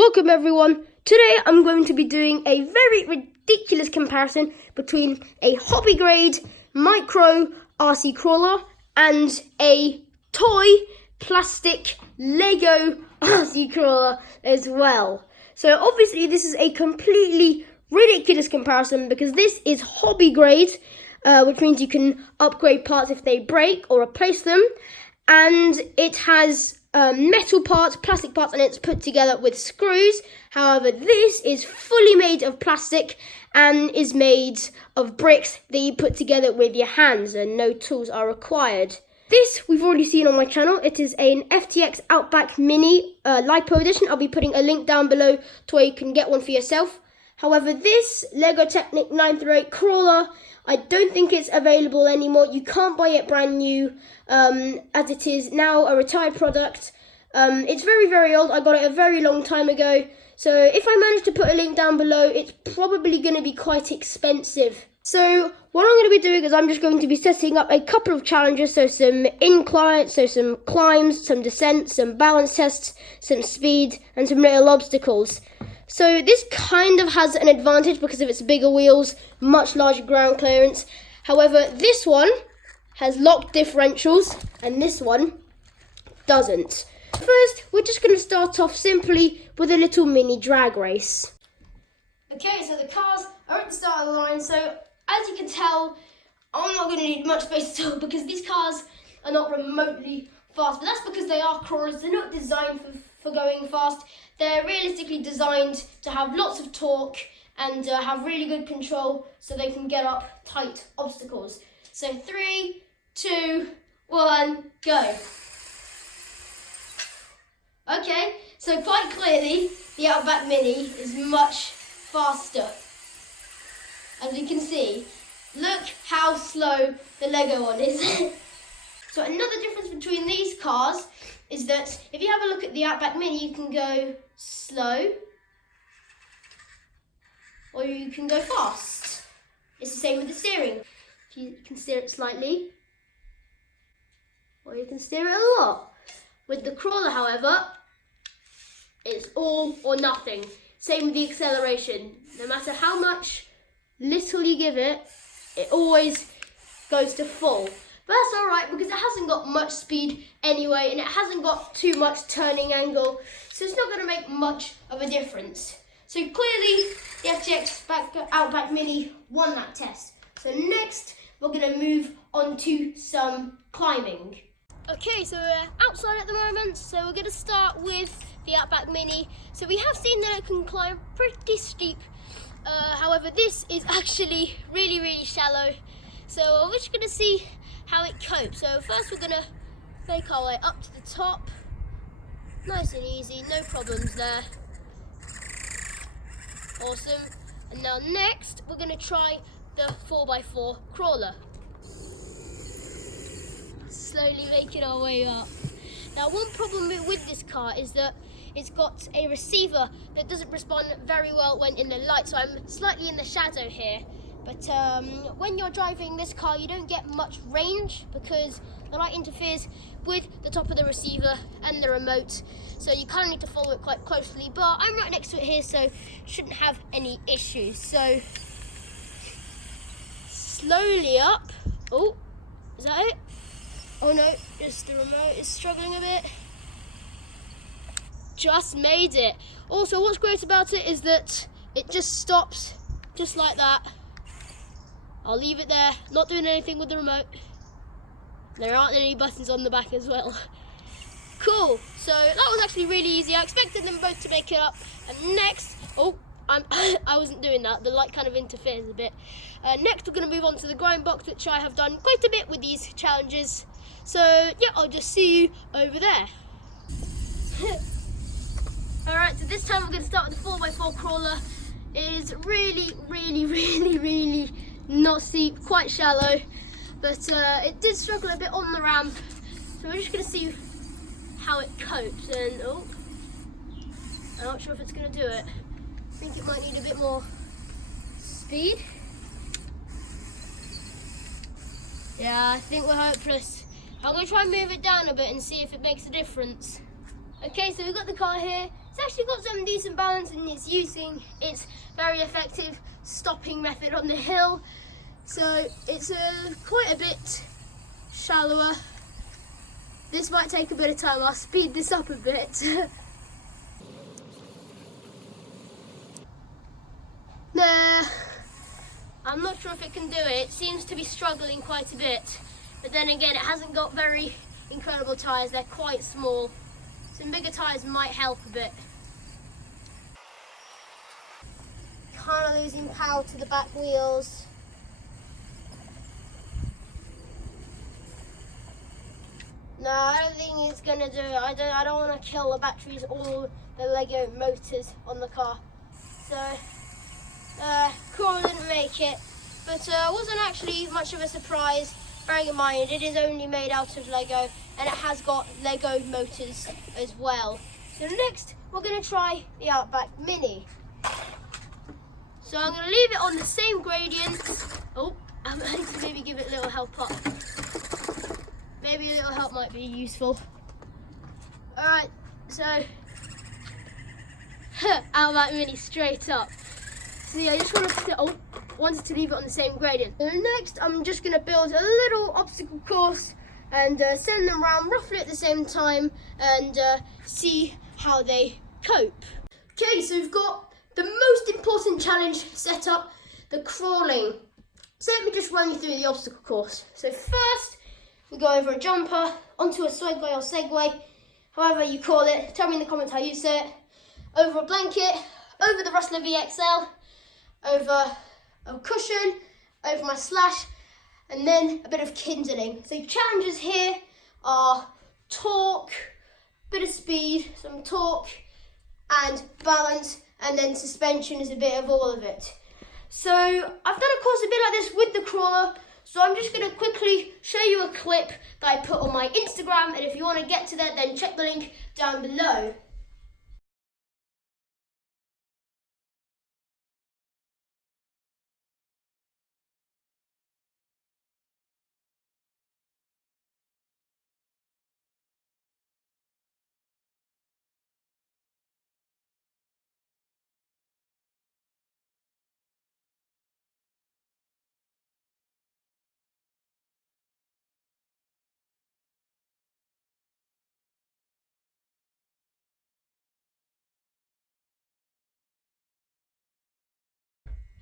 Welcome everyone. Today I'm going to be doing a very ridiculous comparison between a hobby grade micro RC crawler and a toy plastic Lego RC crawler as well. So obviously this is a completely ridiculous comparison because this is hobby grade, which means you can upgrade parts if they break or replace them, and it has metal parts, plastic parts, and it's put together with screws. However, this is fully made of plastic and is made of bricks that you put together with your hands, and no tools are required. This we've already seen on my channel. It is an FTX Outback Mini LiPo edition. I'll be putting a link down below to where you can get one for yourself. However, this Lego Technic 938 crawler, I don't think it's available anymore. You can't buy it brand new, as it is now a retired product. It's very, very old. I got it a very long time ago. So if I manage to put a link down below, it's probably going to be quite expensive. So what I'm going to be doing is I'm just going to be setting up a couple of challenges. So some inclines, so some climbs, some descents, some balance tests, some speed, and some little obstacles. So this kind of has an advantage because of its bigger wheels, much larger ground clearance. However, this one has locked differentials and this one doesn't. First, we're just going to start off simply with a little mini drag race. Okay, so the cars are at the start of the line. So as you can tell, I'm not going to need much space at all because these cars are not remotely fast. But that's because they are crawlers. They're not designed for going fast. They're realistically designed to have lots of torque and have really good control so they can get up tight obstacles. So 3, 2, 1, go. Okay, so quite clearly the Outback Mini is much faster. As you can see, look how slow the Lego one is. So another difference between these cars is that if you have a look at the Outback Mini, you can go slow or you can go fast. It's the same with the steering. You can steer it slightly or you can steer it a lot. With the crawler, however, it's all or nothing. Same with the acceleration. No matter how much little you give it, it always goes to full. But that's alright because it hasn't got much speed anyway and it hasn't got too much turning angle, so it's not going to make much of a difference. So clearly the FTX Outback Mini won that test. So next we're going to move on to some climbing. Okay, so we're outside at the moment, so we're going to start with the Outback Mini. So we have seen that it can climb pretty steep. However, this is actually really, really shallow. So we're just going to see how it copes. So first we're going to make our way up to the top. Nice and easy, no problems there. Awesome. And now next we're going to try the 4x4 crawler. Slowly making our way up. Now one problem with this car is that it's got a receiver that doesn't respond very well when in the light, so I'm slightly in the shadow here. But when you're driving this car, you don't get much range because the light interferes with the top of the receiver and the remote. So you kind of need to follow it quite closely. But I'm right next to it here, so shouldn't have any issues. So slowly up. Oh, is that it? Oh no, just the remote is struggling a bit. Just made it. Also, what's great about it is that it just stops just like that. I'll leave it there, not doing anything with the remote. There aren't any buttons on the back as well. Cool, so that was actually really easy. I expected them both to make it up. And next, I wasn't doing that, the light kind of interferes a bit. Next we're going to move on to the grind box, which I have done quite a bit with these challenges. So yeah, I'll just see you over there. Alright, so this time we're going to start with the 4x4 crawler. It is really, really, really, really not steep, quite shallow, but it did struggle a bit on the ramp, so we're just going to see how it copes. And oh, I'm not sure if it's going to do it. I think it might need a bit more speed. Yeah, I think we're hopeless. I'm going to try and move it down a bit and see if it makes a difference. Okay, so we've got the car here. It's actually got some decent balance and it's using its very effective stopping method on the hill. So it's quite a bit shallower. This might take a bit of time. I'll speed this up a bit. Nah, I'm not sure if it can do it. It seems to be struggling quite a bit. But then again, it hasn't got very incredible tyres. They're quite small. Some bigger tyres might help a bit. Kind of losing power to the back wheels. No, I don't think it's gonna do it. I don't want to kill the batteries or the Lego motors on the car. So, Crawl didn't make it, but wasn't actually much of a surprise. Bearing in mind, it is only made out of Lego, and it has got Lego motors as well. So next, we're gonna try the Outback Mini. So I'm gonna leave it on the same gradient. Oh, I need to maybe give it a little help up. Maybe a little help might be useful. Alright, so Outback Mini straight up. So yeah, I just wanted to leave it on the same gradient. So next, I'm just going to build a little obstacle course and send them around roughly at the same time and see how they cope. Okay, so we've got the most important challenge set up, the crawling. So let me just run you through the obstacle course. So first, we go over a jumper, onto a swagway or segway, however you call it. Tell me in the comments how you say it. Over a blanket, over the Rustler VXL, over a cushion, over my slash, and then a bit of kindling. So challenges here are torque, bit of speed, some torque, and balance, and then suspension is a bit of all of it. So I've done a course a bit like this with the crawler, so I'm just going to quickly show you a clip that I put on my Instagram, and if you want to get to that, then check the link down below.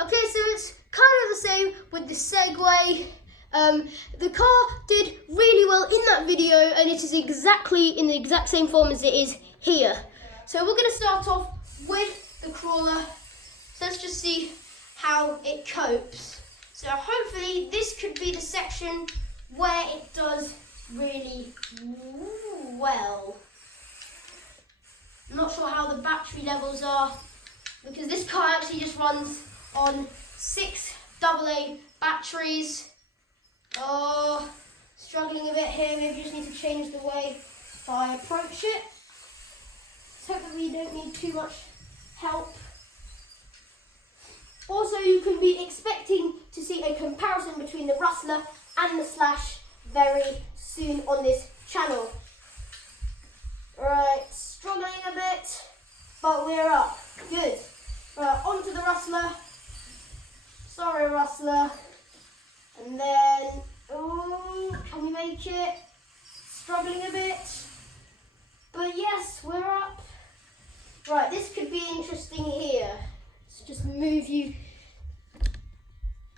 Okay, so it's kind of the same with the Segway. The car did really well in that video, and it is exactly in the exact same form as it is here. So we're going to start off with the crawler. So let's just see how it copes. So hopefully this could be the section where it does really well. I'm not sure how the battery levels are, because this car actually just runs on 6 AA batteries. Oh, struggling a bit here. Maybe just need to change the way I approach it. Let's hope that we don't need too much help. Also, you can be expecting to see a comparison between the Rustler and the Slash very soon on this channel. Right, struggling a bit, but we're up. Good. Right, onto the Rustler. Sorry, Rustler. And then, oh, can we make it? Struggling a bit. But yes, we're up. Right, this could be interesting here. Let's just move you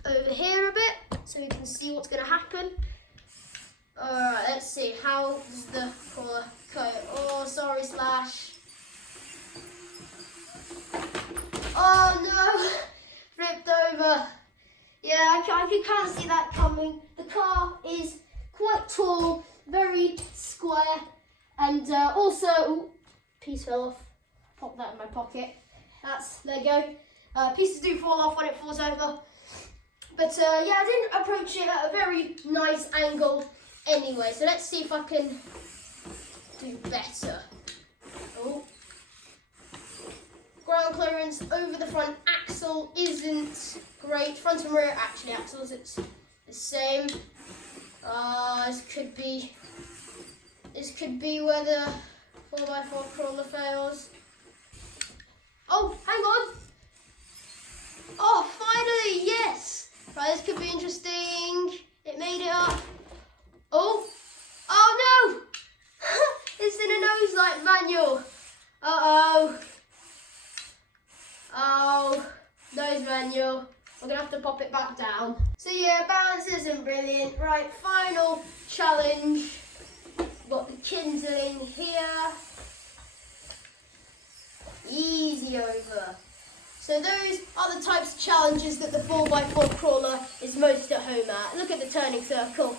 over here a bit so you can see what's going to happen. Alright, let's see. How does the crawler go? Oh, sorry, Slash. Oh no! Flipped over. Yeah, I can kind of see that coming. The car is quite tall, very square, and also, ooh, piece fell off. Pop that in my pocket. That's, there you go. Pieces do fall off when it falls over. But yeah, I didn't approach it at a very nice angle anyway. So let's see if I can do better. Oh. Ground clearance over the front axle isn't great. Front and rear axles, it's the same. This could be where the 4x4 crawler fails. manual. We're gonna have to pop it back down. So yeah, balance isn't brilliant. Right, final challenge. Got the kindling here. Easy over. So those are the types of challenges that the 4x4 crawler is most at home at. Look at the turning circle.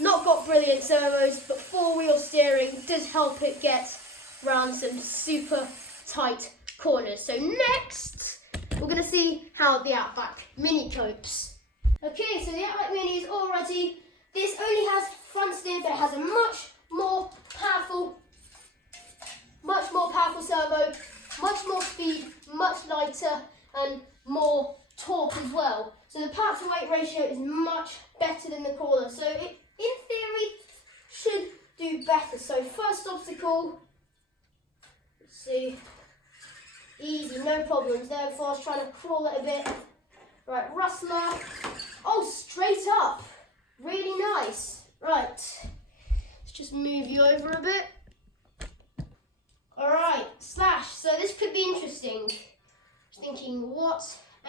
Not got brilliant servos, but 4-wheel steering does help it get around some super tight corners. So next, we're going to see how the Outback Mini copes. Okay, so the Outback Mini is all ready. This only has front steer, but it has a much more powerful servo, much more speed, much lighter, and more torque as well. So the power to weight ratio is much better than the crawler. So it, in theory, should do better. So first obstacle, let's see, easy, no problems there before I was trying to crawl it a bit. Right, rustler, oh, straight up, really nice. Right, let's just move you over a bit. Alright, slash, so this could be interesting. Just thinking, what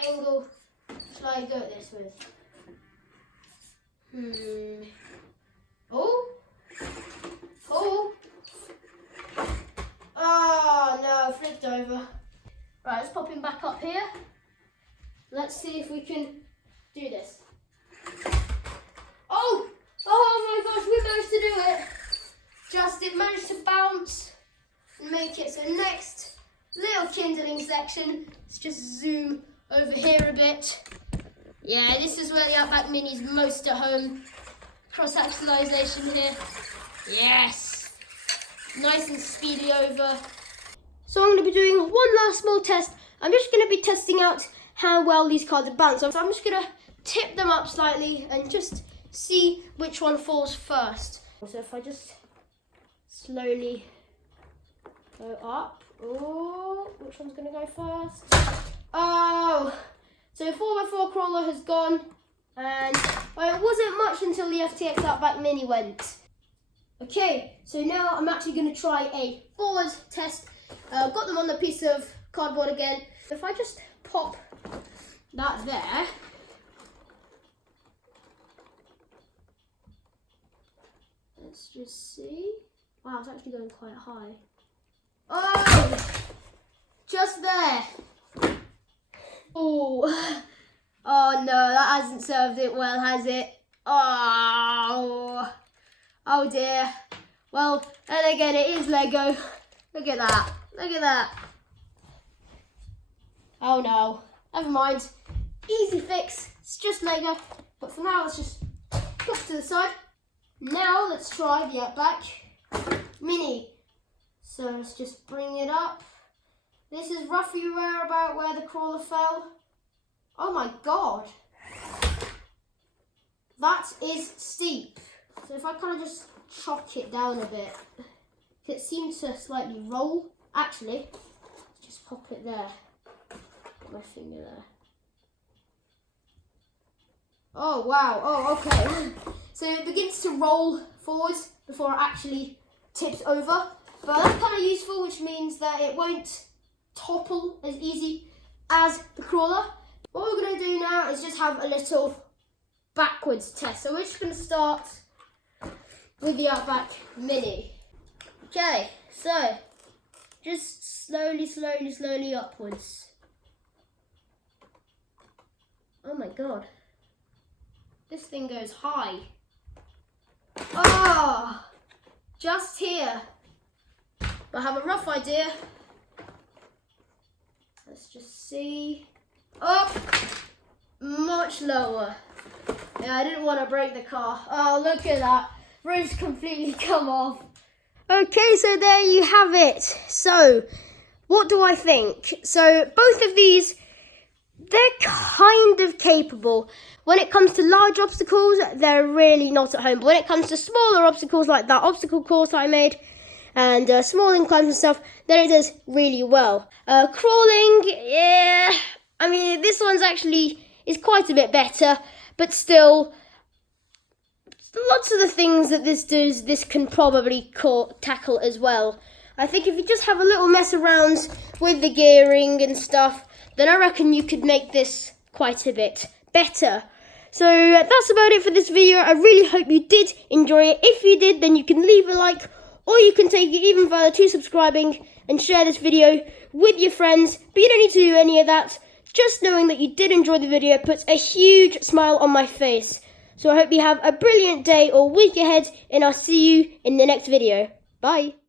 angle should I go at this with? Oh, no, flipped over. Right, let's pop him back up here. Let's see if we can do this. Oh my gosh, we managed to do it. It managed to bounce and make it. So next, little kindling section. Let's just zoom over here a bit. Yeah, this is where the Outback Mini is most at home. Cross axleization here. Yes, nice and speedy over. So I'm going to be doing one last small test. I'm just going to be testing out how well these cards are balanced. So I'm just going to tip them up slightly and just see which one falls first. So if I just slowly go up. Oh, which one's going to go first? Oh, so 4x4 crawler has gone, and well, it wasn't much until the FTX Outback Mini went. Okay, so now I'm actually going to try a forward test. Got them on the piece of cardboard again. If I just pop that there, let's just see. Wow, it's actually going quite high. Oh, just there. Oh no, that hasn't served it well, has it? Oh dear. Well, and again, it is Lego. Look at that. Look at that. Oh no, never mind. Easy fix. It's just Lego. But for now, let's just put it to the side. Now let's try the Outback Mini. So let's just bring it up. This is roughly about where the crawler fell. Oh my god. That is steep. So if I kind of just chop it down a bit, it seems to slightly roll. Actually, let's just pop it there. Put my finger there. Oh wow, oh okay. So it begins to roll forwards before it actually tips over. But that's kind of useful, which means that it won't topple as easy as the crawler. What we're going to do now is just have a little backwards test. So we're just going to start with the Outback Mini. Okay, so just slowly upwards. Oh my god. This thing goes high. Oh, just here. But I have a rough idea. Let's just see. Up, much lower. Yeah, I didn't want to break the car. Oh, look at that. Roof's completely come off. Okay, so there you have it. So, what do I think? So, both of these, they're kind of capable. When it comes to large obstacles, they're really not at home. But when it comes to smaller obstacles like that obstacle course I made, and small inclines and stuff, then it does really well. Crawling, yeah, I mean, this one's actually is quite a bit better, but still, lots of the things that this does, this can probably tackle as well. I think if you just have a little mess around with the gearing and stuff, then I reckon you could make this quite a bit better. So that's about it for this video. I really hope you did enjoy it. If you did, then you can leave a like, or you can take it even further to subscribing and share this video with your friends. But you don't need to do any of that. Just knowing that you did enjoy the video puts a huge smile on my face. So I hope you have a brilliant day or week ahead, and I'll see you in the next video. Bye.